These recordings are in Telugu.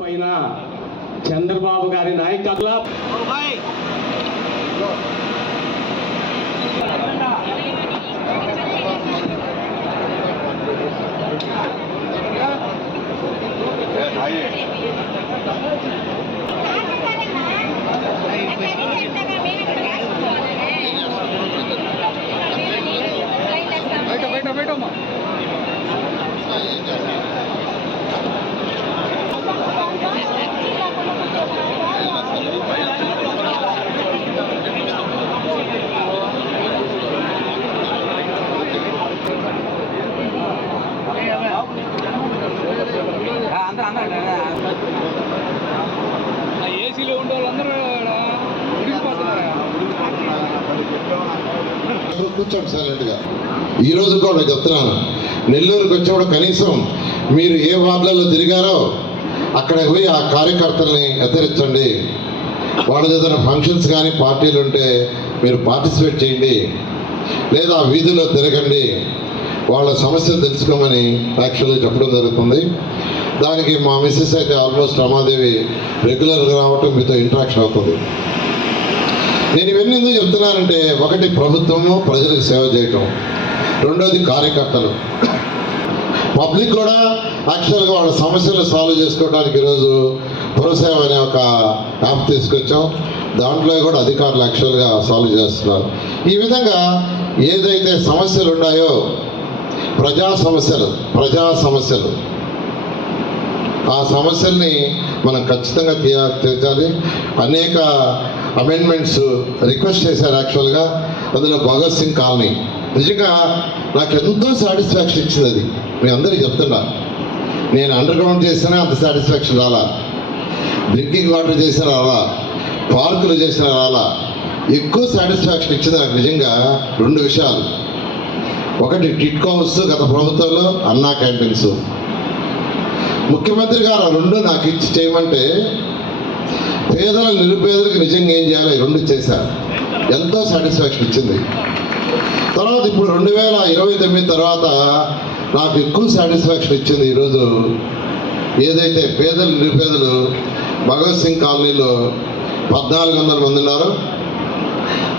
పైన చంద్రబాబు గారి నాయకత్వ. ఏసీలో ఉండే వాళ్ళందరూ కూర్చోండి సైలెంట్గా. ఈ రోజు కూడా చెప్తున్నాను. నెల్లూరుకి వచ్చేప్పుడు కనీసం మీరు ఏ వార్డులలో తిరిగారో అక్కడ పోయి ఆ కార్యకర్తల్ని హెచ్చరించండి. వాళ్ళ ఏదైనా ఫంక్షన్స్ కానీ పార్టీలు ఉంటే మీరు పార్టిసిపేట్ చేయండి. లేదా వీధిలో తిరగండి. వాళ్ళ సమస్యలు తెలుసుకోమని యాక్చువల్గా చెప్పడం జరుగుతుంది. దానికి మా మిస్సెస్ అయితే ఆల్మోస్ట్ రమాదేవి రెగ్యులర్గా రావటం మీతో ఇంట్రాక్షన్ అవుతుంది. నేను ఇవన్నీ ఎందుకు చెప్తున్నానంటే ఒకటి ప్రభుత్వము ప్రజలకు సేవ చేయటం. రెండోది కార్యకర్తలు. పబ్లిక్ కూడా యాక్చువల్గా వాళ్ళ సమస్యలు సాల్వ్ చేసుకోవడానికి ఈరోజు పురసేవ అనే ఒక యాప్ తీసుకొచ్చాం. దాంట్లో కూడా అధికారులు యాక్చువల్గా సాల్వ్ చేస్తున్నారు. ఈ విధంగా ఏదైతే సమస్యలు ఉన్నాయో ప్రజా సమస్యలు ప్రజా సమస్యలు ఆ సమస్యల్ని మనం ఖచ్చితంగా తీర్చాలి. అనేక అమెండ్మెంట్స్ రిక్వెస్ట్ చేశారు యాక్చువల్గా అందులో భగత్ సింగ్ కాలనీ. నిజంగా నాకు ఎంతో సాటిస్ఫాక్షన్ ఇచ్చింది అది. మీ అందరికీ చెప్తున్నా. నేను అండర్ గ్రౌండ్ చేసినా అంత సాటిస్ఫాక్షన్ రాలా. డ్రింకింగ్ వాటర్ చేసినా రాలా. పార్కులు చేసినా రాలా. ఎక్కువ సాటిస్ఫాక్షన్ ఇచ్చింది నాకు నిజంగా రెండు విషయాలు. ఒకటి టిట్కో హౌస్ గత ప్రభుత్వంలో అన్నా క్యాంటీన్స్. ముఖ్యమంత్రి గారు ఆ రెండు నాకు ఇచ్చి చేయమంటే పేదల నిరుపేదలకు నిజంగా ఏం చేయాలి రెండు చేశారు. ఎంతో సాటిస్ఫాక్షన్ ఇచ్చింది. తర్వాత ఇప్పుడు రెండు వేల ఇరవై తొమ్మిది తర్వాత నాకు ఎక్కువ సాటిస్ఫాక్షన్ ఇచ్చింది ఈరోజు ఏదైతే పేదలు నిరుపేదలు భగత్ సింగ్ కాలనీలో పద్నాలుగు వందల మంది ఉన్నారు.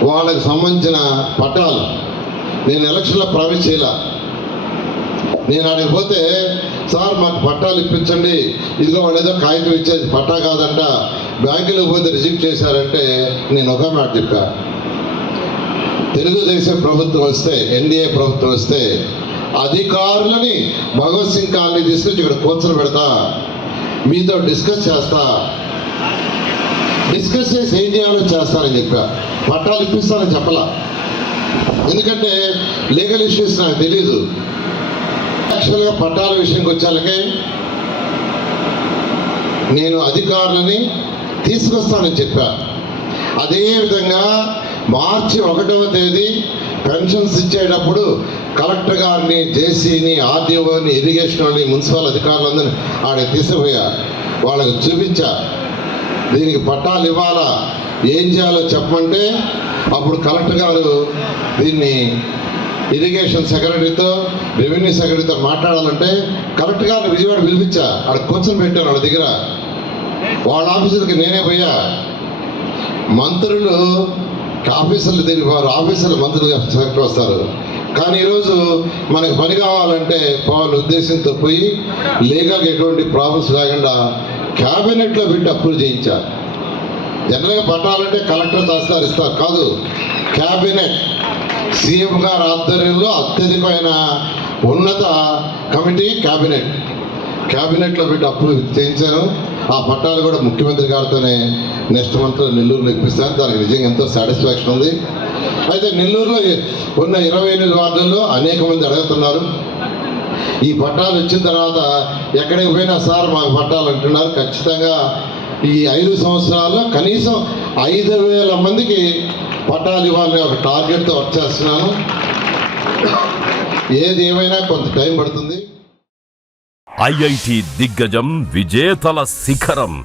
వాళ్ళకి సంబంధించిన పట్టాలు. నేను ఎలక్షన్లో ప్రవేశ నేను అక్కడికి పోతే సార్ మాకు పట్టాలు ఇప్పించండి. ఇదిగో వాళ్ళు ఏదో కాగితం ఇచ్చేది పట్టా కాదంట. బ్యాంకులో పోతే రిజెక్ట్ చేశారంటే నేను ఒక మాట చెప్పా. తెలుగుదేశం ప్రభుత్వం వస్తే ఎన్డీఏ ప్రభుత్వం వస్తే అధికారులని భగవత్ సింగ్ కాలనీ తీసుకొచ్చి ఇక్కడ కూర్చొని పెడతా. మీతో డిస్కస్ చేస్తా. డిస్కస్ చేసి ఏం చేయాలో చేస్తానని చెప్పా. పట్టాలు ఇప్పిస్తానని చెప్పలా. ఎందుకంటే లీగల్ ఇష్యూస్ నాకు తెలియదు యాక్చువల్గా పట్టాల విషయంకి వచ్చాలకే నేను అధికారులని తీసుకొస్తానని చెప్పా. అదేవిధంగా మార్చి ఒకటవ తేదీ పెన్షన్స్ ఇచ్చేటప్పుడు కలెక్టర్ గారిని జేసీని ఆర్డీఓని ఇరిగేషన్ వాళ్ళని మున్సిపల్ అధికారులందరినీ ఆడ తీసుకుపోయా. వాళ్ళకి చూపించా. దీనికి పట్టాలు ఇవ్వాలా? ఏం చేయాలో చెప్పమంటే అప్పుడు కలెక్టర్ గారు దీన్ని ఇరిగేషన్ సెక్రటరీతో రెవెన్యూ సెక్రటరీతో మాట్లాడాలంటే కరెక్ట్గా గారిని విజయవాడ పిలిపించా. ఆడ కూర్చొని పెట్టాను వాళ్ళ దగ్గర. వాళ్ళ ఆఫీసులకి నేనే పోయా. మంత్రులు ఆఫీసర్లు తిరిగి వారు ఆఫీసర్లు మంత్రులుగా సెలెక్ట్ వస్తారు. కానీ ఈరోజు మనకి పని కావాలంటే వాళ్ళ ఉద్దేశంతో పోయి లీగల్గా ఎటువంటి ప్రాబ్లమ్స్ లేకుండా క్యాబినెట్లో పెట్టి అప్రూవ్ చేయించా. జనరల్గా పట్టాలంటే కలెక్టర్ తహసీల్దార్ ఇస్తారు కాదు క్యాబినెట్. సీఎం గారి ఆధ్వర్యంలో అత్యధికమైన ఉన్నత కమిటీ క్యాబినెట్. క్యాబినెట్లో పెట్టి అప్పులు చేయించాను ఆ పట్టాలు కూడా ముఖ్యమంత్రి గారితోనే నెక్స్ట్ మంత్లో నెల్లూరులో ఇప్పిస్తాను దానికి నిజంగా ఎంతో సాటిస్ఫాక్షన్ ఉంది. అయితే నెల్లూరులో ఉన్న ఇరవై ఎనిమిది వార్డుల్లో అనేక మంది అడుగుతున్నారు. ఈ పట్టాలు వచ్చిన తర్వాత ఎక్కడికి పోయినా సార్ మాకు పట్టాలు అంటున్నారు. ఖచ్చితంగా ఈ ఐదు సంవత్సరాల్లో కనీసం ఐదు వేల మందికి పట్టాలు ఇవ్వాలనే ఒక టార్గెట్తో వర్క్ చేస్తున్నాను. ఏది ఏమైనా కొంత టైం పడుతుంది. ఐఐటి దిగ్గజం విజేతల శిఖరం.